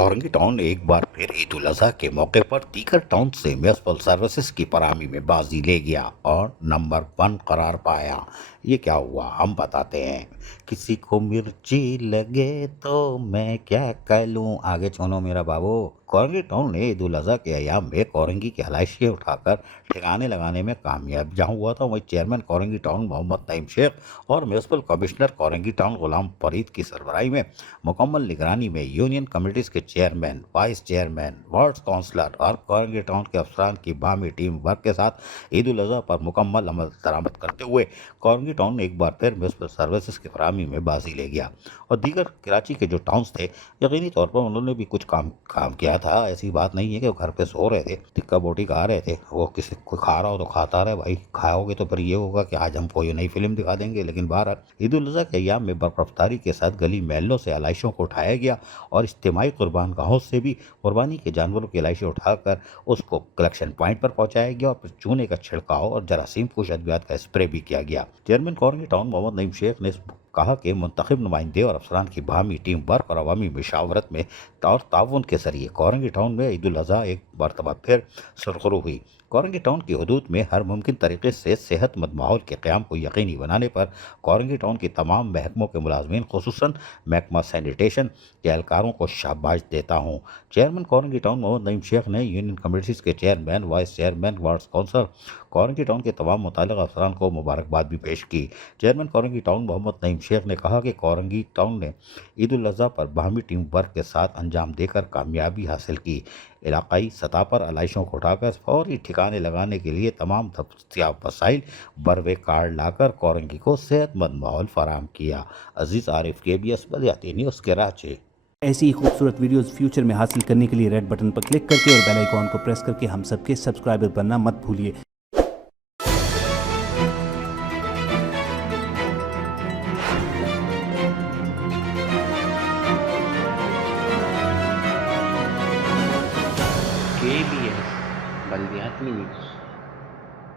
Korangi town एक बार फिर ईद उल अजहा के मौके पर दीगर टाउन से म्यूनिसिपल सर्विसेज की फराहमी में बाजी ले गया और नंबर 1 करार पाया। ये क्या हुआ हम बताते हैं। किसी को मिर्ची लगे तो मैं क्या कह लूं, आगे चुनो मेरा बाबू। कोरंगी टाउन ने ईद उल अजहा के अयाम में कोरंगी की हलाइशियाँ उठाकर ठिकाने लगाने में कामयाब जहाँ हुआ था, वहीं चेयरमैन कोरंगी टाउन मोहम्मद नईम शेख और municipal commissioner Korangi town Ghulam Farid की सरबराही में मुकम्मल निगरानी में यूनियन कमेटीज के chairman, vice chairman, ward councillor और कोरंगी टाउन के अफसरान की बामी टीम वर्क के साथ ईद उल अजहा पर मुकम्मल अमल दरामद करते हुए कोरंगी टाउन ने एक बार फिर म्यूनिसिपल सर्विसेज की फराहमी में बाजी ले गया और दीगर कराची के जो टाउन्स थे यकीनी तौर पर उन्होंने भी कुछ काम किया था। ऐसी बात नहीं है कि वो घर पे सो रहे थे, टिक्का बोटी खा रहे थे। वो किसी कोई खा रहा हो तो खाता रहे भाई, खाओगे तो फिर ये होगा कि आज हमको ये नई फिल्म दिखा देंगे। लेकिन बहरहाल ईद उल अजहा के अय्याम में बर्फरफ्तारी के साथ गली महलों से आलाइशों को उठाया गया और इज्तिमाई कुर्बान गाहों से भी कुर्बानी के जानवरों की आलाइशें उठाकर उसको कलेक्शन पॉइंट पर पहुंचाया गया और फिर चूने का छिड़काव और जरासीम कुश अद्वियात का स्प्रे भी किया गया। चेयरमैन कोरंगी टाउन मोहम्मद नईम शेख ने कहा कि मुंतखब नुमाइंदे और अफसरान की बाहमी टीम वर्क और अवामी मशावरत में और ताउन के जरिए कोरंगी टाउन में ईद उल अजहा एक मरतबा फिर सुरखरू हुई। कोरंगी टाउन की हदूद में हर मुमकिन तरीके से सेहतमंद माहौल के क़याम को यकीनी बनाने पर कोरंगी टाउन के तमाम महकमों के मुलाजमीन खुसूसन महकमा सैनिटेशन के एहलकारों को शाबाश देता हूँ। चेयरमैन कोरंगी टाउन मोहम्मद नईम शेख ने यूनियन कमेटीज के chairman, vice chairman, ward councillor, Korangi town के तमाम मुतल्लिक़ अफसरान को मुबारकबाद भी पेश की। चेयरमैन कोरंगी टाउन मोहम्मद नईम शेख ने कहा कि कोरंगी टाउन ने ईद उल अजहा पर बाहमी टीम वर्क के साथ अंजाम देकर कामयाबी हासिल की। इलाकाई सतह पर आलाइशों को उठाकर फौरी ठिकाने लगाने के लिए तमाम दस्तियाब वसाइल बरवे कार्ड लाकर कोरंगी को सेहतमंद माहौल फराहम किया। अजीज़ आरिफ, KBS बलियाती न्यूज़, कराची। ऐसी ही खूबसूरत वीडियोस फ्यूचर में हासिल करने के लिए रेड बटन पर क्लिक करके और बेल आइकॉन को प्रेस करके हम सबके सब्सक्राइबर बनना मत भूलिए। KBS बलियाती न्यूज़।